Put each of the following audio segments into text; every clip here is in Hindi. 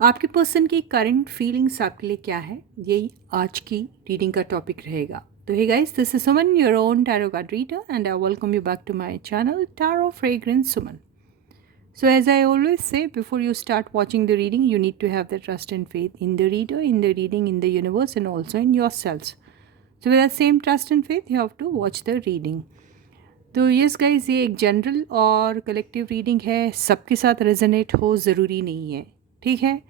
आपके पर्सन की करंट फीलिंग्स आपके लिए क्या है, यही आज की रीडिंग का टॉपिक रहेगा। तो hey guys, this is Suman, your own tarot card reader, and I welcome you back to my channel tarot fragrance Suman. So as I always say, before you start watching the reading, you need to have the trust and faith in the reader, in the reading, in the universe, and also in yourselves. So with that same trust and faith, you have to watch the reading. तो यस गाइज, ये एक जनरल और कलेक्टिव रीडिंग है. सबके साथ रेजोनेट हो ज़रूरी नहीं है, ठीक है.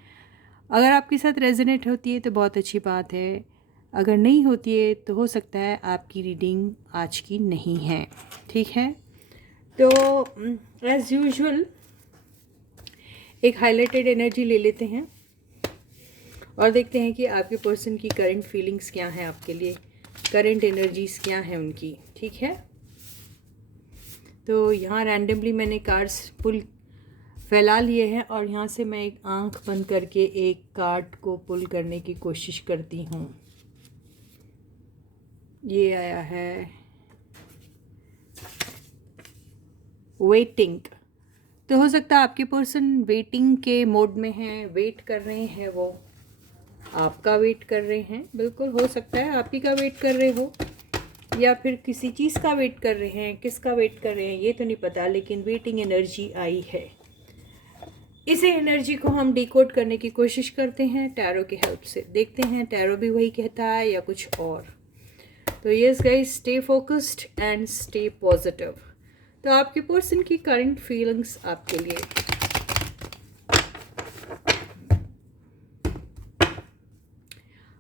अगर आपके साथ रेजोनेट होती है तो बहुत अच्छी बात है. अगर नहीं होती है तो हो सकता है आपकी रीडिंग आज की नहीं है, ठीक है. तो एज़ यूजुअल एक हाईलाइटेड एनर्जी ले लेते हैं और देखते हैं कि आपके पर्सन की करंट फीलिंग्स क्या हैं, आपके लिए करंट एनर्जीज क्या हैं उनकी, ठीक है. तो यहाँ रैंडमली मैंने कार्ड्स पुल फैला लिए हैं और यहाँ से मैं एक आंख बंद करके एक कार्ड को पुल करने की कोशिश करती हूँ. ये आया है वेटिंग. तो हो सकता है आपके पर्सन वेटिंग के मोड में हैं, वेट कर रहे हैं, वो आपका वेट कर रहे हैं. बिल्कुल हो सकता है आप ही का वेट कर रहे हो या फिर किसी चीज़ का वेट कर रहे हैं. किसका वेट कर रहे हैं ये तो नहीं पता, लेकिन वेटिंग एनर्जी आई है. इसे एनर्जी को हम डिकोड करने की कोशिश करते हैं टैरो की हेल्प से. देखते हैं टैरो भी वही कहता है या कुछ और. तो yes guys, stay focused and stay positive. तो आपके पर्सन की करंट फीलिंग्स आपके लिए.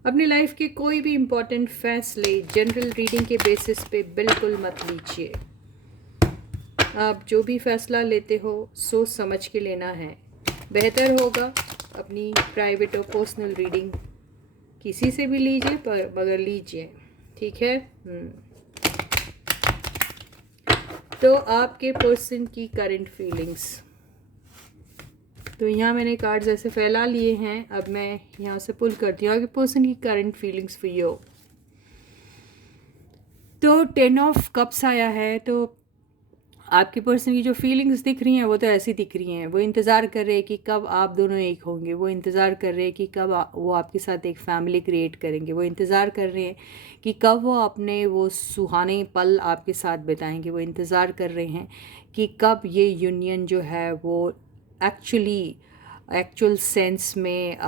अपनी लाइफ के कोई भी इम्पोर्टेंट फैसले जनरल रीडिंग के बेसिस पे बिल्कुल मत लीजिए. आप जो भी फैसला लेते हो सोच समझ के लेना है. बेहतर होगा अपनी प्राइवेट और पर्सनल रीडिंग किसी से भी लीजिए, पर मगर लीजिए, ठीक है. तो आपके पर्सन की करंट फीलिंग्स. तो यहाँ मैंने कार्ड्स ऐसे फैला लिए हैं. अब मैं यहाँ से पुल करती हूँ आपके पर्सन की करंट फीलिंग्स फॉर यू. तो 10 ऑफ कप्स आया है. तो आपके पर्सन की जो फीलिंग्स दिख रही हैं वो तो ऐसी दिख रही हैं. वो इंतज़ार कर रहे हैं कि कब आप दोनों एक होंगे. वो इंतज़ार कर रहे हैं कि कब वो आपके साथ एक फैमिली क्रिएट करेंगे. वो इंतज़ार कर रहे हैं कि कब वो अपने वो सुहाने पल आपके साथ बिताएंगे. वो इंतज़ार कर रहे हैं कि कब ये यूनियन जो है वो एक्चुअल सेंस में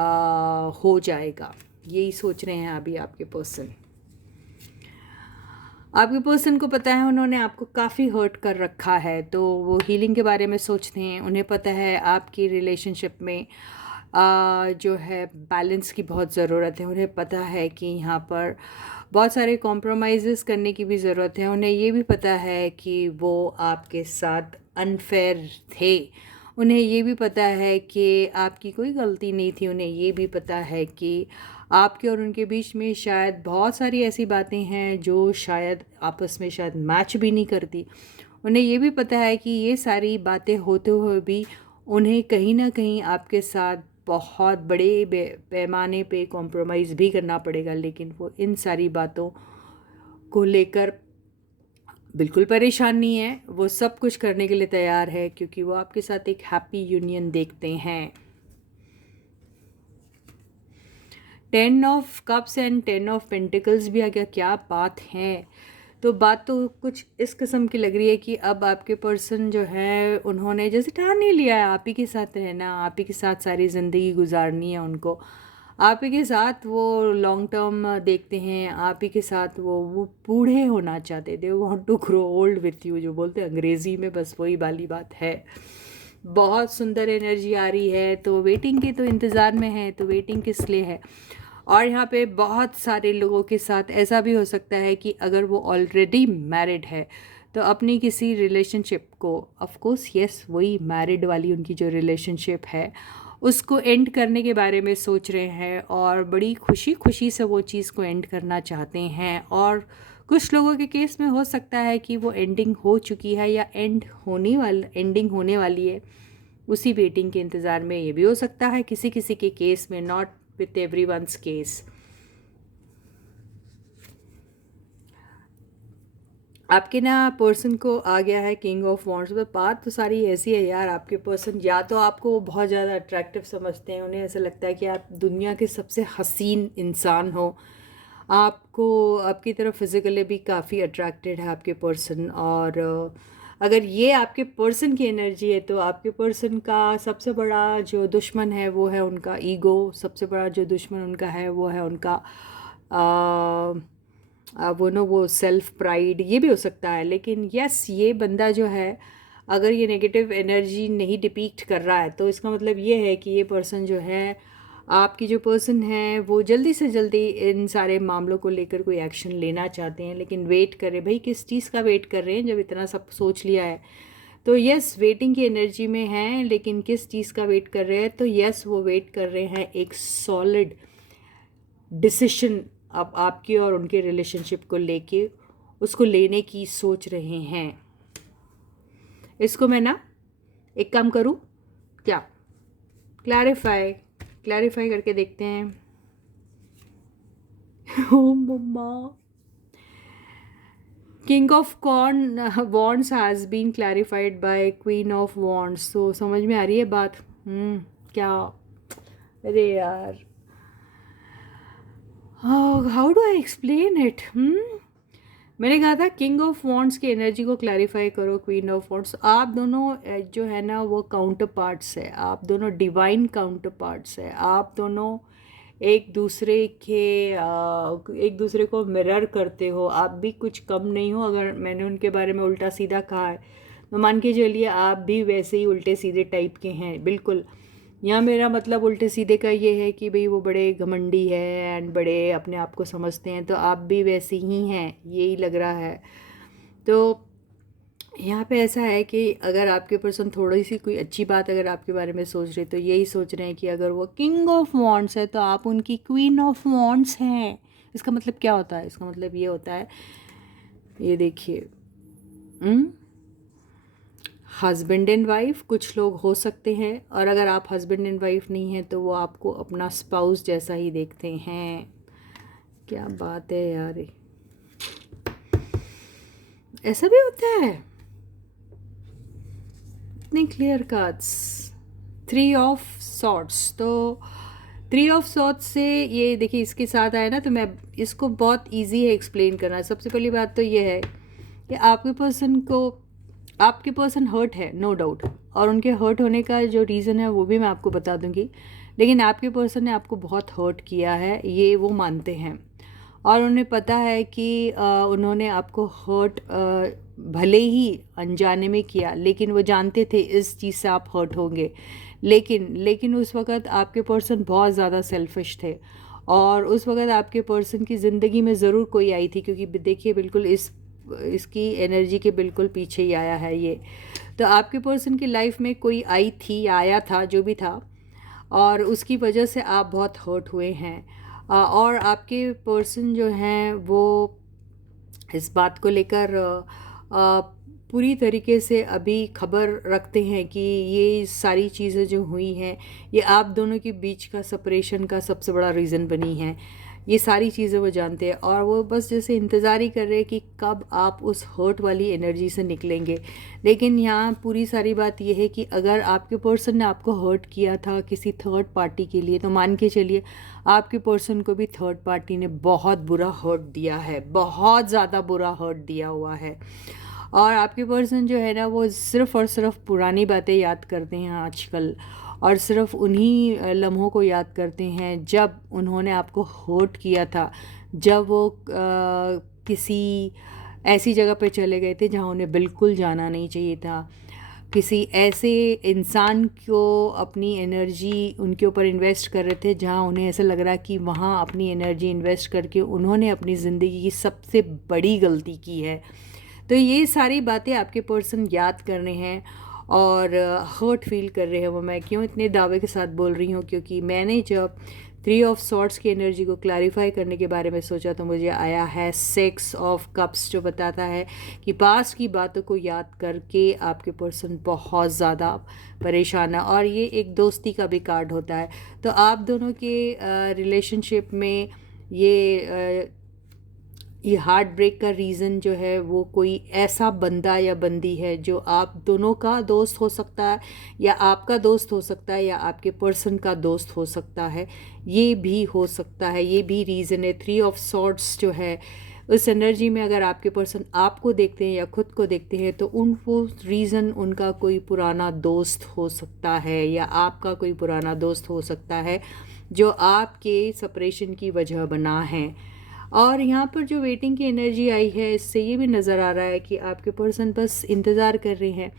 हो जाएगा. यही सोच रहे हैं अभी आपके पर्सन. आपके पर्सन को पता है उन्होंने आपको काफ़ी हर्ट कर रखा है, तो वो हीलिंग के बारे में सोचते हैं. उन्हें पता है आपकी रिलेशनशिप में जो है बैलेंस की बहुत ज़रूरत है. उन्हें पता है कि यहाँ पर बहुत सारे कॉम्प्रोमाइज़ करने की भी ज़रूरत है. उन्हें ये भी पता है कि वो आपके साथ अनफेयर थे. उन्हें ये भी पता है कि आपकी कोई गलती नहीं थी. उन्हें ये भी पता है कि आपके और उनके बीच में शायद बहुत सारी ऐसी बातें हैं जो शायद आपस में शायद मैच भी नहीं करती. उन्हें ये भी पता है कि ये सारी बातें होते हुए भी उन्हें कहीं ना कहीं आपके साथ बहुत बड़े पैमाने पे कॉम्प्रोमाइज़ भी करना पड़ेगा. लेकिन वो इन सारी बातों को लेकर बिल्कुल परेशान नहीं है. वो सब कुछ करने के लिए तैयार है क्योंकि वो आपके साथ एक हैप्पी यूनियन देखते हैं. 10 of cups and 10 of pentacles भी आ गया. क्या बात है. तो बात तो कुछ इस किस्म की लग रही है कि अब आपके पर्सन जो है उन्होंने जैसे ठान नहीं लिया है आप ही के साथ रहना, आप ही के साथ सारी ज़िंदगी गुजारनी है उनको. आप ही के साथ वो लॉन्ग टर्म देखते हैं. आप ही के साथ वो बूढ़े होना चाहते थे. Want to grow old with you जो बोलते हैं अंग्रेज़ी में, बस वही वाली बात है. बहुत सुंदर एनर्जी आ रही है. तो वेटिंग के तो इंतज़ार में है. तो वेटिंग किस लिए है. और यहाँ पे बहुत सारे लोगों के साथ ऐसा भी हो सकता है कि अगर वो ऑलरेडी मैरिड है तो अपनी किसी रिलेशनशिप को, ऑफ कोर्स यस, वही मैरिड वाली उनकी जो रिलेशनशिप है उसको एंड करने के बारे में सोच रहे हैं और बड़ी खुशी खुशी से वो चीज़ को एंड करना चाहते हैं. और कुछ लोगों के केस में हो सकता है कि वो एंडिंग हो चुकी है या एंडिंग होने वाली है. उसी वेटिंग के इंतज़ार में ये भी हो सकता है किसी किसी के केस में, नॉट with everyone's case. आपके ना पर्सन को आ गया है किंग ऑफ वॉन्ड्स। पर बात तो सारी ऐसी है यार, आपके पर्सन या तो आपको बहुत ज़्यादा अट्रैक्टिव समझते हैं, उन्हें ऐसा लगता है कि आप दुनिया के सबसे हसीन इंसान हो, आपको आपकी तरफ फिज़िकली भी काफ़ी अट्रैक्टेड है आपके पर्सन। और अगर ये आपके पर्सन की एनर्जी है तो आपके पर्सन का सबसे बड़ा जो दुश्मन है वो है उनका ईगो, सबसे बड़ा जो दुश्मन उनका है वो है उनका वो सेल्फ प्राइड, ये भी हो सकता है। लेकिन यस, ये बंदा जो है अगर ये नेगेटिव एनर्जी नहीं डिपिक्ट कर रहा है तो इसका मतलब ये है कि ये पर्सन जो है, आपकी जो पर्सन है वो जल्दी से जल्दी इन सारे मामलों को लेकर कोई एक्शन लेना चाहते हैं। लेकिन वेट करें भाई, किस चीज़ का वेट कर रहे हैं जब इतना सब सोच लिया है। तो यस, वेटिंग की एनर्जी में हैं, लेकिन किस चीज़ का वेट कर रहे हैं? तो यस, वो वेट कर रहे हैं एक सॉलिड डिसीशन अब आपके और उनके रिलेशनशिप को लेके, उसको लेने की सोच रहे हैं। इसको मैं ना एक काम करूं क्या, क्लैरिफाई करके देखते हैं। ओ मम्मा, king of corn wands has been clarified by queen of wands. तो समझ में आ रही है बात? क्या, अरे यार, how do I explain it? मैंने कहा था किंग ऑफ वॉन्ड्स की एनर्जी को क्लैरिफाई करो क्वीन ऑफ वॉन्ड्स। आप दोनों जो है ना वो काउंटर पार्ट्स है, आप दोनों डिवाइन काउंटर पार्ट्स है, आप दोनों एक दूसरे के एक दूसरे को मिरर करते हो। आप भी कुछ कम नहीं हो। अगर मैंने उनके बारे में उल्टा सीधा कहा है तो मान के चलिए आप भी वैसे ही उल्टे सीधे टाइप के हैं बिल्कुल। यहाँ मेरा मतलब उल्टे सीधे का ये है कि भाई वो बड़े घमंडी है एंड बड़े अपने आप को समझते हैं, तो आप भी वैसे ही हैं, यही लग रहा है। तो यहाँ पे ऐसा है कि अगर आपके पर्सन थोड़ी सी कोई अच्छी बात अगर आपके बारे में सोच रहे तो यही सोच रहे हैं कि अगर वो किंग ऑफ वॉन्ड्स है तो आप उनकी क्वीन ऑफ वॉन्ड्स हैं। इसका मतलब क्या होता है? इसका मतलब ये होता है, ये देखिए, हस्बैंड एंड वाइफ कुछ लोग हो सकते हैं, और अगर आप हस्बैंड एंड वाइफ नहीं हैं तो वो आपको अपना स्पाउस जैसा ही देखते हैं। क्या बात है यार, ऐसा भी होता है? इतने clear cards. Three of swords, तो थ्री ऑफ सॉर्ट्स से ये देखिए इसके साथ आया ना, तो मैं इसको बहुत इजी है एक्सप्लेन करना। सबसे पहली बात तो ये है कि आपके पर्सन हर्ट है, नो डाउट, और उनके हर्ट होने का जो रीज़न है वो भी मैं आपको बता दूंगी। लेकिन आपके पर्सन ने आपको बहुत हर्ट किया है, ये वो मानते हैं, और उन्हें पता है कि उन्होंने आपको हर्ट भले ही अनजाने में किया, लेकिन वो जानते थे इस चीज़ से आप हर्ट होंगे। लेकिन उस वक़्त आपके पर्सन बहुत ज़्यादा सेल्फिश थे, और उस वक़्त आपके पर्सन की ज़िंदगी में ज़रूर कोई आई थी, क्योंकि देखिए बिल्कुल इसकी एनर्जी के बिल्कुल पीछे ही आया है ये। तो आपके पर्सन की लाइफ में कोई आई थी, आया था, जो भी था, और उसकी वजह से आप बहुत हर्ट हुए हैं। और आपके पर्सन जो हैं वो इस बात को लेकर पूरी तरीके से अभी खबर रखते हैं कि ये सारी चीज़ें जो हुई हैं ये आप दोनों के बीच का सेपरेशन का सबसे बड़ा रीज़न बनी है। ये सारी चीज़ें वो जानते हैं, और वो बस जैसे इंतज़ार ही कर रहे हैं कि कब आप उस हर्ट वाली एनर्जी से निकलेंगे। लेकिन यहाँ पूरी सारी बात यह है कि अगर आपके पर्सन ने आपको हर्ट किया था किसी थर्ड पार्टी के लिए, तो मान के चलिए आपके पर्सन को भी थर्ड पार्टी ने बहुत बुरा हर्ट दिया है, बहुत ज़्यादा बुरा हर्ट दिया हुआ है। और आपके पर्सन जो है ना वो सिर्फ़ और सिर्फ पुरानी बातें याद करते हैं आजकल, और सिर्फ उन्हीं लम्हों को याद करते हैं जब उन्होंने आपको हर्ट किया था, जब वो किसी ऐसी जगह पे चले गए थे जहाँ उन्हें बिल्कुल जाना नहीं चाहिए था, किसी ऐसे इंसान को अपनी एनर्जी उनके ऊपर इन्वेस्ट कर रहे थे जहाँ उन्हें ऐसा लग रहा कि वहाँ अपनी एनर्जी इन्वेस्ट करके उन्होंने अपनी ज़िंदगी की सबसे बड़ी गलती की है। तो ये सारी बातें आपके पर्सन याद कर रहे हैं और हर्ट फील कर रहे हैं। वो मैं क्यों इतने दावे के साथ बोल रही हूँ, क्योंकि मैंने जब थ्री ऑफ सॉर्ट्स की एनर्जी को क्लैरिफाई करने के बारे में सोचा तो मुझे आया है सिक्स ऑफ कप्स, जो बताता है कि पास्ट की बातों को याद करके आपके पर्सन बहुत ज़्यादा परेशान है। और ये एक दोस्ती का भी कार्ड होता है। तो आप दोनों के रिलेशनशिप में ये हार्ट ब्रेक का रीज़न जो है वो कोई ऐसा बंदा या बंदी है जो आप दोनों का दोस्त हो सकता है, या आपका दोस्त हो सकता है, या आपके पर्सन का दोस्त हो सकता है। ये भी हो सकता है, ये भी रीज़न है। 3 ऑफ सॉर्ड्स जो है उस एनर्जी में अगर आपके पर्सन आपको देखते हैं या खुद को देखते हैं तो उनको रीज़न उनका कोई पुराना दोस्त हो सकता है, या आपका कोई पुराना दोस्त हो सकता है जो आपके सेपरेशन की वजह बना है। और यहाँ पर जो वेटिंग की एनर्जी आई है, इससे ये भी नज़र आ रहा है कि आपके पर्सन बस इंतज़ार कर रहे हैं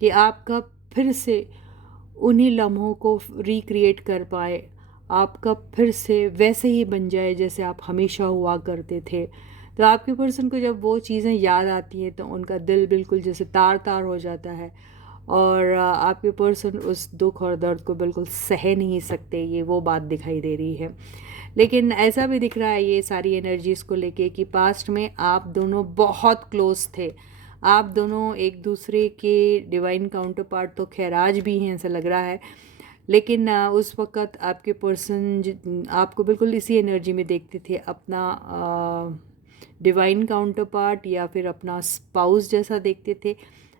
कि आप कब फिर से उन्हीं लम्हों को रिक्रिएट कर पाए, आप कब फिर से वैसे ही बन जाए जैसे आप हमेशा हुआ करते थे। तो आपके पर्सन को जब वो चीज़ें याद आती हैं तो उनका दिल बिल्कुल जैसे तार तार हो जाता है, और आपके पर्सन उस दुख और दर्द को बिल्कुल सह नहीं सकते। ये वो बात दिखाई दे रही है। लेकिन ऐसा भी दिख रहा है ये सारी एनर्जीज़ को लेके कि पास्ट में आप दोनों बहुत क्लोज थे, आप दोनों एक दूसरे के डिवाइन काउंटर पार्ट तो खैर आज भी हैं ऐसा लग रहा है। लेकिन उस वक़्त आपके पर्सन आपको बिल्कुल इसी एनर्जी में देखते थे, अपना डिवाइन काउंटर पार्ट या फिर अपना स्पाउस जैसा देखते थे।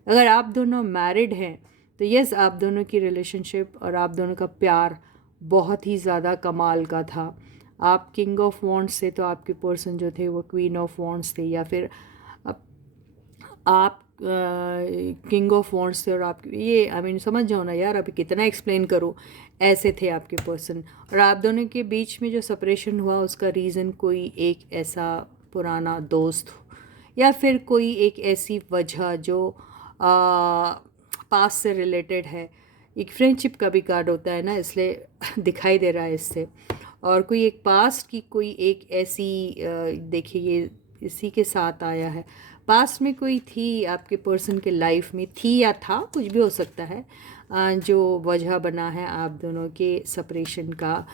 अगर आप दोनों मैरिड हैं तो यस, आप दोनों की रिलेशनशिप और आप दोनों का प्यार बहुत ही ज़्यादा कमाल का था। आप किंग ऑफ वॉन्ड्स थे तो आपके पर्सन जो थे वो क्वीन ऑफ वॉन्ड्स थे, या फिर आप किंग ऑफ वॉन्ड्स थे और आप ये समझ जाओ ना यार, अभी कितना एक्सप्लेन करूँ। ऐसे थे आपके पर्सन, और आप दोनों के बीच में जो सेपरेशन हुआ उसका रीज़न कोई एक ऐसा पुराना दोस्त या फिर कोई एक ऐसी वजह जो पास से रिलेटेड है। एक फ्रेंडशिप का भी कार्ड होता है ना, इसलिए दिखाई दे रहा है इससे। और कोई एक पास्ट की कोई एक ऐसी देखिए ये इसी के साथ आया है। पास्ट में कोई थी आपके पर्सन के लाइफ में, थी या था, कुछ भी हो सकता है, जो वजह बना है आप दोनों के सेपरेशन का।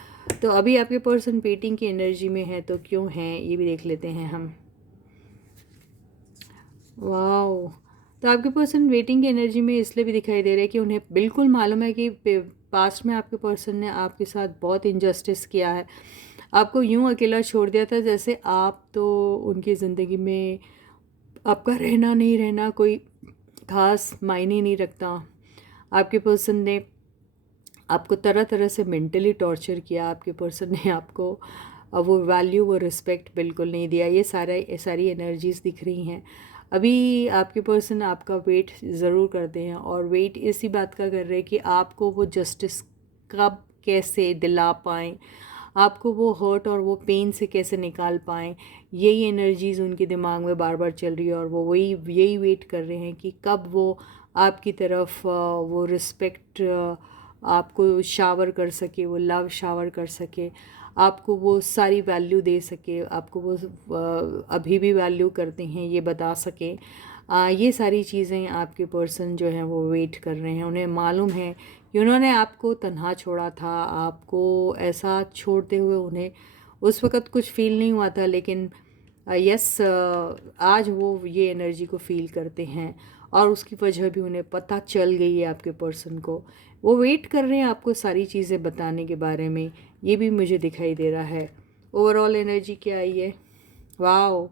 तो अभी आपके पर्सन पेटिंग की एनर्जी में है तो क्यों है ये भी देख लेते हैं हम। वाओ, तो आपके पर्सन वेटिंग की एनर्जी में इसलिए भी दिखाई दे रहा है कि उन्हें बिल्कुल मालूम है कि पास्ट में आपके पर्सन ने आपके साथ बहुत इनजस्टिस किया है, आपको यूं अकेला छोड़ दिया था जैसे आप तो उनकी ज़िंदगी में आपका रहना नहीं रहना कोई ख़ास मायने नहीं रखता। आपके पर्सन ने आपको तरह तरह से मेंटली टॉर्चर किया, आपके पर्सन ने आपको वो वैल्यू वो रिस्पेक्ट बिल्कुल नहीं दिया। ये सारी एनर्जीज़ दिख रही हैं। अभी आपके पर्सन आपका वेट ज़रूर करते हैं, और वेट इसी बात का कर रहे हैं कि आपको वो जस्टिस कब कैसे दिला पाएँ, आपको वो हर्ट और वो पेन से कैसे निकाल पाएँ। यही एनर्जीज़ उनके दिमाग में बार बार चल रही है, और वो यही वेट कर रहे हैं कि कब वो आपकी तरफ वो रिस्पेक्ट आपको शावर कर सके, वो लव शावर कर सके, आपको वो सारी वैल्यू दे सके, आपको वो अभी भी वैल्यू करते हैं ये बता सके। ये सारी चीज़ें आपके पर्सन जो हैं वो वेट कर रहे हैं। उन्हें मालूम है कि उन्होंने आपको तन्हा छोड़ा था, आपको ऐसा छोड़ते हुए उन्हें उस वक़्त कुछ फ़ील नहीं हुआ था, लेकिन यस आज वो ये एनर्जी को फ़ील करते हैं, और उसकी वजह भी उन्हें पता चल गई है आपके पर्सन को। वो वेट कर रहे हैं आपको सारी चीज़ें बताने के बारे में, ये भी मुझे दिखाई दे रहा है। ओवरऑल एनर्जी क्या आई है? वाओ,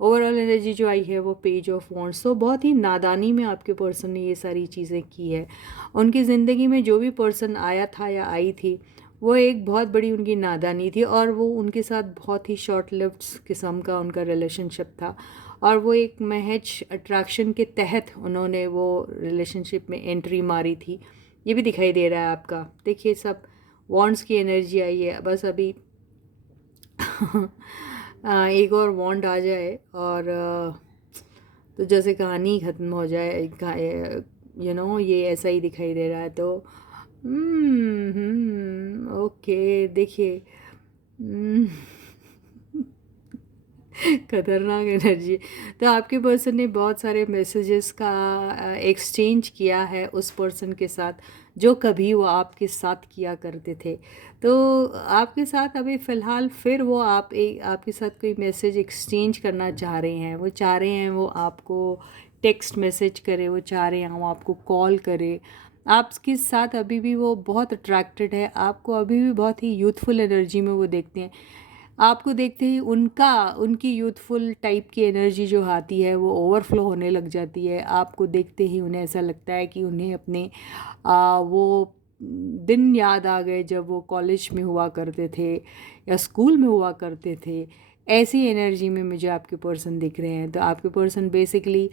ओवरऑल एनर्जी जो आई है वो पेज ऑफ वॉन्ड्स। तो बहुत ही नादानी में आपके पर्सन ने ये सारी चीज़ें की है। उनकी ज़िंदगी में जो भी पर्सन आया था या आई थी वो एक बहुत बड़ी उनकी नादानी थी, और वो उनके साथ बहुत ही शॉर्ट लिव्ड किस्म का उनका रिलेशनशिप था, और वो एक महज अट्रैक्शन के तहत उन्होंने वो रिलेशनशिप में एंट्री मारी थी। ये भी दिखाई दे रहा है आपका। देखिए सब वॉन्ड्स की एनर्जी आई है, बस अभी एक और वॉन्ड आ जाए और तो जैसे कहानी ख़त्म हो जाए, ये ऐसा ही दिखाई दे रहा है। तो ओके, देखिए खतरनाक एनर्जी। तो आपके पर्सन ने बहुत सारे मैसेजेस का एक्सचेंज किया है उस पर्सन के साथ जो कभी वो आपके साथ किया करते थे। तो आपके साथ अभी फ़िलहाल फिर वो आपके साथ कोई मैसेज एक्सचेंज करना चाह रहे हैं। वो चाह रहे हैं वो आपको टेक्स्ट मैसेज करे, वो चाह रहे हैं वो आपको कॉल करे। आपके साथ अभी भी वो बहुत अट्रैक्टेड है, आपको अभी भी बहुत ही यूथफुल एनर्जी में वो देखते हैं। आपको देखते ही उनकी यूथफुल टाइप की एनर्जी जो आती है वो ओवरफ्लो होने लग जाती है। आपको देखते ही उन्हें ऐसा लगता है कि उन्हें अपने वो दिन याद आ गए जब वो कॉलेज में हुआ करते थे या स्कूल में हुआ करते थे। ऐसी एनर्जी में मुझे आपके पर्सन दिख रहे हैं। तो आपके पर्सन बेसिकली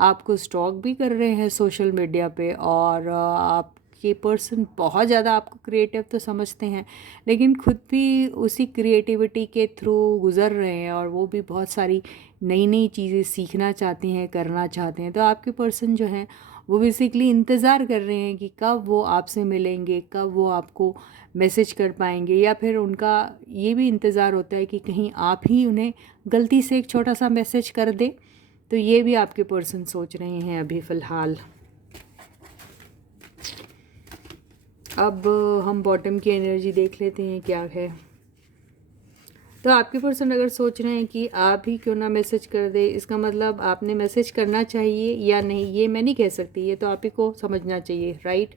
आपको स्टॉक भी कर रहे हैं सोशल मीडिया पे, और आपके पर्सन बहुत ज़्यादा आपको क्रिएटिव तो समझते हैं, लेकिन खुद भी उसी क्रिएटिविटी के थ्रू गुज़र रहे हैं, और वो भी बहुत सारी नई नई चीज़ें सीखना चाहते हैं, करना चाहते हैं। तो आपके पर्सन जो हैं वो बेसिकली इंतज़ार कर रहे हैं कि कब वो आपसे मिलेंगे, कब वो आपको मैसेज कर पाएंगे, या फिर उनका ये भी इंतज़ार होता है कि कहीं आप ही उन्हें गलती से एक छोटा सा मैसेज कर दे। तो ये भी आपके पर्सन सोच रहे हैं अभी फ़िलहाल। अब हम बॉटम की एनर्जी देख लेते हैं क्या है। तो आपके पर्सन अगर सोच रहे हैं कि आप ही क्यों ना मैसेज कर दे, इसका मतलब आपने मैसेज करना चाहिए या नहीं ये मैं नहीं कह सकती, ये तो आप ही को समझना चाहिए, राइट।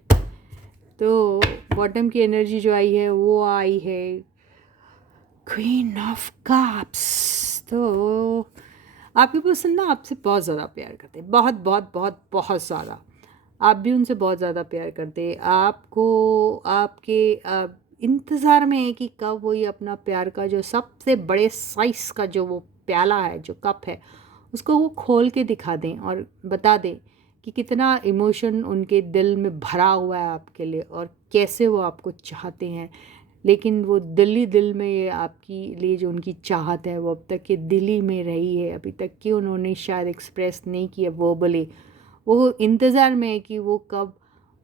तो बॉटम की एनर्जी जो आई है वो आई है क्वीन ऑफ कप्स। तो आपके पर्सन ना आपसे बहुत ज़्यादा प्यार करते हैं, बहुत बहुत बहुत बहुत ज़्यादा। आप भी उनसे बहुत ज़्यादा प्यार करते हैं। आपको आपके इंतज़ार में है कि कब वो ये अपना प्यार का जो सबसे बड़े साइज़ का जो वो प्याला है, जो कप है, उसको वो खोल के दिखा दें और बता दें कि कितना इमोशन उनके दिल में भरा हुआ है आपके लिए, और कैसे वो आपको चाहते हैं। लेकिन वो दिल ही दिल में ये आपकी लिए जो उनकी चाहत है वो अब तक के दिल ही में रही है, अभी तक कि उन्होंने शायद एक्सप्रेस नहीं किया वर्बली। वो इंतज़ार में है कि वो कब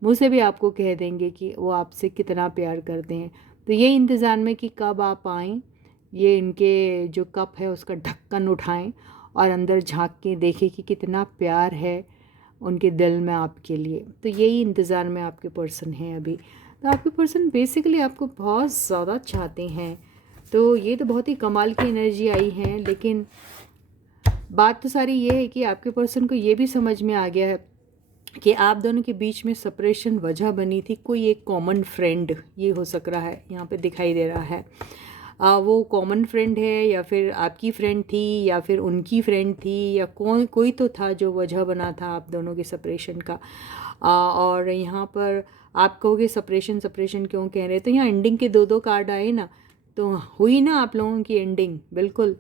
मुँह से भी आपको कह देंगे कि वो आपसे कितना प्यार करते हैं। तो ये इंतज़ार में कि कब आप आएँ, ये इनके जो कप है उसका ढक्कन उठाएं और अंदर झांक के देखें कि कितना प्यार है उनके दिल में आपके लिए। तो यही इंतज़ार में आपके पर्सन हैं अभी। तो आपके पर्सन बेसिकली आपको बहुत ज़्यादा चाहते हैं। तो ये तो बहुत ही कमाल की एनर्जी आई है, लेकिन बात तो सारी ये है कि आपके पर्सन को ये भी समझ में आ गया है कि आप दोनों के बीच में सेपरेशन वजह बनी थी कोई एक कॉमन फ्रेंड, ये हो सक रहा है, यहाँ पे दिखाई दे रहा है। वो कॉमन फ्रेंड है या फिर आपकी फ्रेंड थी या फिर उनकी फ्रेंड थी, या कोई तो था जो वजह बना था आप दोनों के सेपरेशन का। और यहाँ पर आप कहोगे सेपरेशन सेपरेशन क्यों कह रहे हैं, तो यहाँ एंडिंग के दो दो कार्ड आए ना, तो हुई ना आप लोगों की एंडिंग बिल्कुल।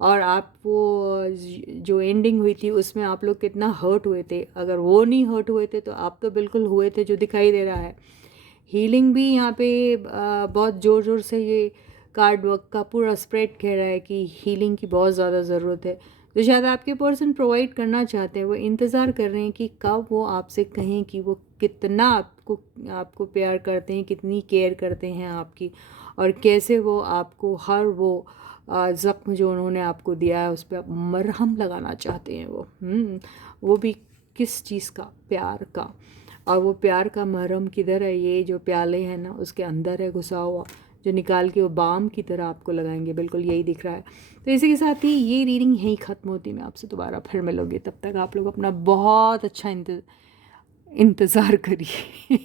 और आप वो जो एंडिंग हुई थी उसमें आप लोग कितना हर्ट हुए थे, अगर वो नहीं हर्ट हुए थे तो आप तो बिल्कुल हुए थे, जो दिखाई दे रहा है। हीलिंग भी यहाँ पे बहुत ज़ोर ज़ोर से ये कार्ड वर्क का पूरा स्प्रेड कह रहा है कि हीलिंग की बहुत ज़्यादा ज़रूरत है। तो शायद आपके पर्सन प्रोवाइड करना चाहते हैं, वो इंतज़ार कर रहे हैं कि कब वो आपसे कहें कि वो कितना आपको प्यार करते हैं, कितनी केयर करते हैं आपकी, और कैसे वो आपको हर वो ज़ख्म जो उन्होंने आपको दिया है उस पर मरहम लगाना चाहते हैं। वो भी किस चीज़ का, प्यार का। और वो प्यार का मरहम किधर है, ये जो प्याले हैं ना उसके अंदर है घुसा हुआ, जो निकाल के वो बाम की तरह आपको लगाएंगे, बिल्कुल यही दिख रहा है। तो इसी के साथ ही ये रीडिंग यहीं ख़त्म होती, मैं आपसे दोबारा फिर मिलूँगी। तब तक आप लोग अपना बहुत अच्छा इंतज़ार करिए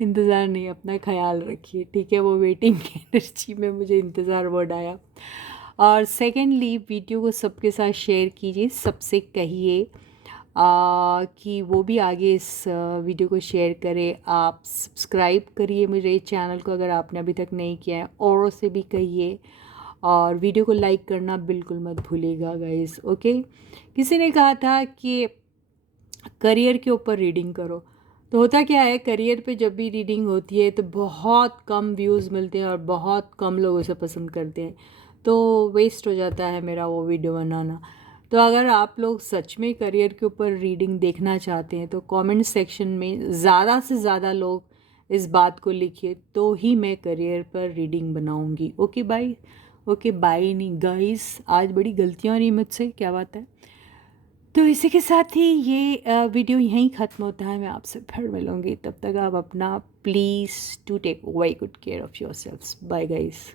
इंतज़ार नहीं, अपना ख्याल रखिए, ठीक है। वो वेटिंग की एनर्जी में मुझे इंतज़ार वर्ड आया। और सेकेंडली वीडियो को सबके साथ शेयर कीजिए, सबसे कहिए कि वो भी आगे इस वीडियो को शेयर करें। आप सब्सक्राइब करिए मेरे चैनल को अगर आपने अभी तक नहीं किया है, औरों से भी कहिए, और वीडियो को लाइक करना बिल्कुल मत भूलिएगा गाइस, ओके। किसी ने कहा था कि करियर के ऊपर रीडिंग करो, तो होता क्या है, करियर पे जब भी रीडिंग होती है तो बहुत कम व्यूज़ मिलते हैं और बहुत कम लोग उसे पसंद करते हैं, तो वेस्ट हो जाता है मेरा वो वीडियो बनाना। तो अगर आप लोग सच में करियर के ऊपर रीडिंग देखना चाहते हैं तो कमेंट सेक्शन में ज़्यादा से ज़्यादा लोग इस बात को लिखिए, तो ही मैं करियर पर रीडिंग बनाऊंगी। ओके बाय, ओके बाय नहीं गाइस, आज बड़ी गलतियाँ हो रही मुझसे, क्या बात है। तो इसी के साथ ही ये वीडियो यहीं ख़त्म होता है, मैं आपसे फिर मिलूँगी। तब तक आप अपना please to take very good care of your selfs. Bye guys.